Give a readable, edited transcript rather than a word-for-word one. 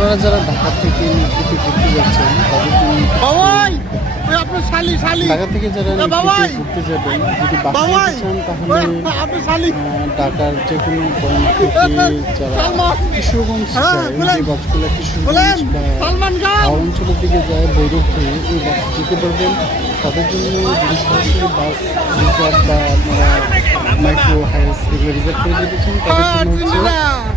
আপনারা যারা ঢাকা থেকে নিকিতে ঘুরতে যাচ্ছেন তাদের ঢাকা থেকে যারা নিকিতে ঘুরতে যাবেন যদি বাসে চান তাহলে ঢাকার যে কোনো পয়েন্ট থেকে যারা কিশোরগঞ্জ যায় যে বাসগুলো কিশোরগঞ্জ বা অঞ্চলের দিকে যায় ভৈরব হয়ে ওই বাসে যেতে পারবেন। তাদের জন্য যদি সরাসরি বাস রিজার্ভ বা আপনারা মাইক্রো হাইস এগুলো রিজার্ভ করে যেতে চান তাদের জন্য হচ্ছে